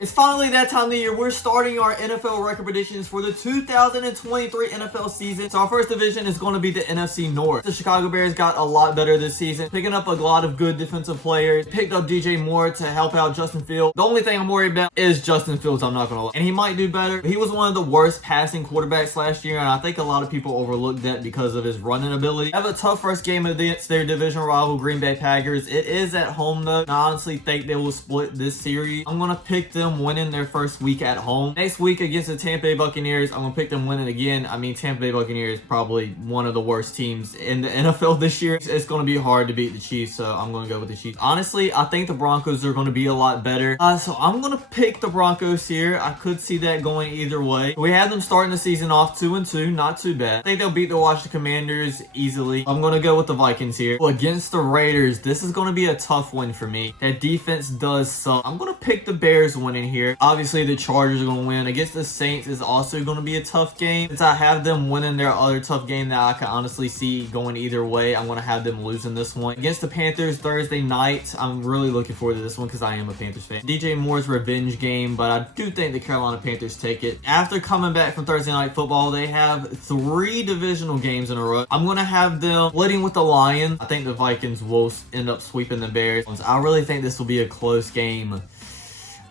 It's finally that time of the year. We're starting our NFL record predictions for the 2023 NFL season. So our first division is going to be the NFC North. The Chicago Bears got a lot better this season, picking up a lot of good defensive players. Picked up DJ Moore to help out Justin Fields. The only thing I'm worried about is Justin Fields, I'm not going to lie. And he might do better. He was one of the worst passing quarterbacks last year, and I think a lot of people overlooked that because of his running ability. They have a tough first game against their division rival, Green Bay Packers. It is at home, though. I honestly think they will split this series. I'm going to pick them winning their first week at home. Next week against the Tampa Bay Buccaneers, I'm gonna pick them winning again. I mean, Tampa Bay Buccaneers probably one of the worst teams in the NFL this year. It's gonna be hard to beat the Chiefs, so I'm gonna go with the Chiefs. Honestly, I think the Broncos are gonna be a lot better, so I'm gonna pick the Broncos here. I could see that going either way. We had them starting the season off 2-2, not too bad. I think they'll beat the Washington Commanders easily. I'm gonna go with the Vikings here. Against the Raiders, this is gonna be a tough one for me. That defense does suck. I'm gonna pick the Bears winning here. Obviously, the Chargers are going to win. Against the Saints is also going to be a tough game. Since I have them winning their other tough game that I can honestly see going either way, I'm going to have them losing this one. Against the Panthers Thursday night, I'm really looking forward to this one because I am a Panthers fan. DJ Moore's revenge game, but I do think the Carolina Panthers take it. After coming back from Thursday Night Football, they have 3 divisional games in a row. I'm going to have them splitting with the Lions. I think the Vikings will end up sweeping the Bears. I really think this will be a close game.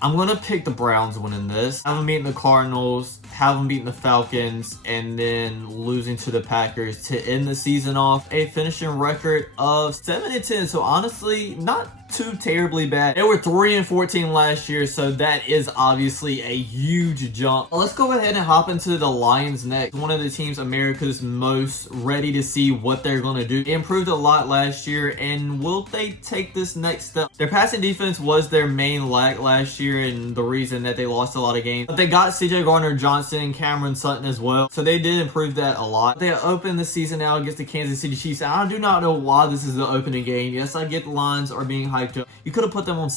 I'm going to pick the Browns winning this. Have them beating the Cardinals, have them beating the Falcons, and then losing to the Packers to end the season off a finishing record of 7-10. So honestly, not too terribly bad. They were 3-14 last year, so that is obviously a huge jump. Let's go ahead and hop into the Lions next. One of the teams America's most ready to see what they're going to do. They improved a lot last year, and will they take this next step? Their passing defense was their main lack last year and the reason that they lost a lot of games. But they got CJ Gardner-Johnson and Cameron Sutton as well, so they did improve that a lot. They opened the season out against the Kansas City Chiefs. I do not know why this is the opening game. Yes, I get the lines are being hyped up. You could have put them on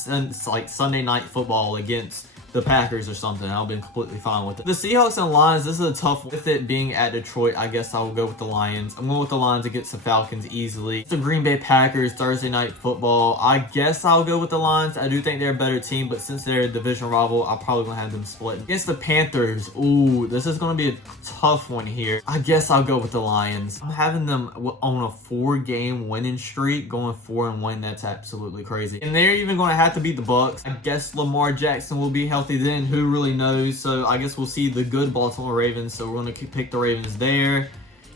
like Sunday Night Football against the Packers or something. I've been completely fine with it. The Seahawks and Lions, this is a tough one. With it being at Detroit, I guess I will go with the Lions. I'm going with the Lions against the Falcons easily. The Green Bay Packers, Thursday Night Football. I guess I'll go with the Lions. I do think they're a better team, but since they're a division rival, I'm probably going to have them split. Against the Panthers, ooh, this is going to be a tough one here. I guess I'll go with the Lions. I'm having them on a 4-game winning streak, going 4-1. That's absolutely crazy. And they're even going to have to beat the Bucks. I guess Lamar Jackson will be healthy then, who really knows? So I guess we'll see the good Baltimore Ravens. So we're going to pick the Ravens there.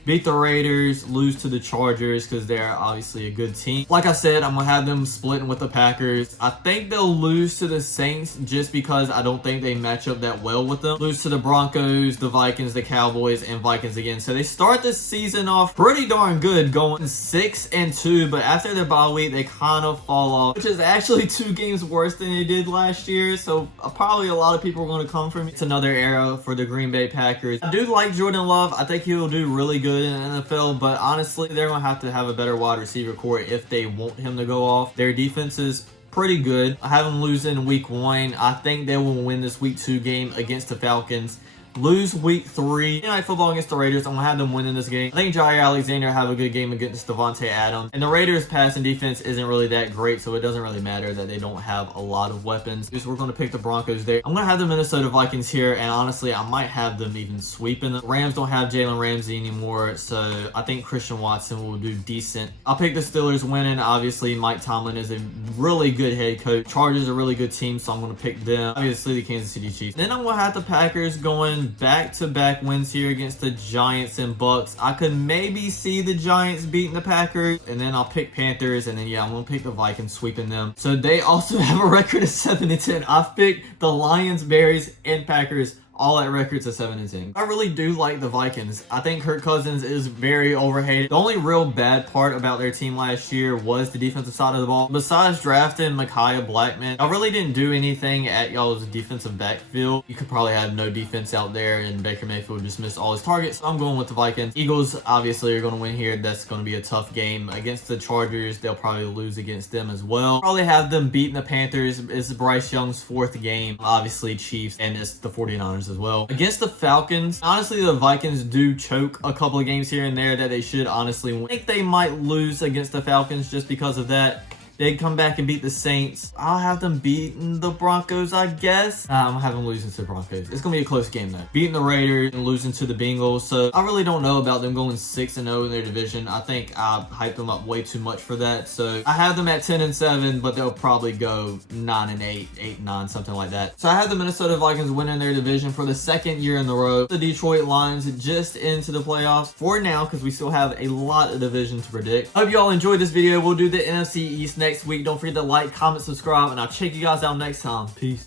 Beat the Raiders, lose to the Chargers because they're obviously a good team. Like I said, I'm going to have them splitting with the Packers. I think they'll lose to the Saints just because I don't think they match up that well with them. Lose to the Broncos, the Vikings, the Cowboys, and Vikings again. So they start this season off pretty darn good, going 6-2, but after their bye week, they kind of fall off, which is actually 2 games worse than they did last year. So probably a lot of people are going to come for me. It's another era for the Green Bay Packers. I do like Jordan Love. I think he will do really good in the NFL, but honestly, they're going to have a better wide receiver core if they want him to go off. Their defense is pretty good. I have them losing week 1. I think they will win this week 2 game against the Falcons. Lose week 3. Night Football against the Raiders. I'm going to have them winning this game. I think Jair Alexander have a good game against Devontae Adams. And the Raiders' passing defense isn't really that great, so it doesn't really matter that they don't have a lot of weapons. So we're going to pick the Broncos there. I'm going to have the Minnesota Vikings here, and honestly, I might have them even sweeping. The Rams don't have Jalen Ramsey anymore, so I think Christian Watson will do decent. I'll pick the Steelers winning. Obviously, Mike Tomlin is a really good head coach. Chargers are a really good team, so I'm going to pick them. Obviously, the Kansas City Chiefs. Then I'm going to have the Packers going back-to-back wins here against the Giants and Bucks. I could maybe see the Giants beating the Packers, and then I'll pick Panthers, and then I'm gonna pick the Vikings sweeping them. So they also have a record of 7-10. I've picked the Lions, Bears, and Packers all at records of 7-10. I really do like the Vikings. I think Kirk Cousins is very overhated. The only real bad part about their team last year was the defensive side of the ball. Besides drafting Micaiah Blackman, I really didn't do anything at y'all's defensive backfield. You could probably have no defense out there, and Baker Mayfield just missed all his targets. So I'm going with the Vikings. Eagles obviously are going to win here. That's going to be a tough game. Against the Chargers, they'll probably lose against them as well. Probably have them beating the Panthers. It's Bryce Young's 4th game. Obviously Chiefs, and it's the 49ers as well. Against the Falcons, honestly, the Vikings do choke a couple of games here and there that they should honestly win. I think they might lose against the Falcons just because of that. They'd come back and beat the Saints. I'll have them beating the Broncos, I guess. I'm gonna have them losing to the Broncos. It's gonna be a close game though. Beating the Raiders and losing to the Bengals. So I really don't know about them going 6-0 in their division. I think I hyped them up way too much for that. So I have them at 10-7, but they'll probably go 9-8, 8-9, something like that. So I have the Minnesota Vikings winning their division for the second year in a row. The Detroit Lions just into the playoffs for now, because we still have a lot of division to predict. Hope you all enjoyed this video. We'll do the NFC East next week. Don't forget to like, comment, subscribe, and I'll check you guys out next time. Peace.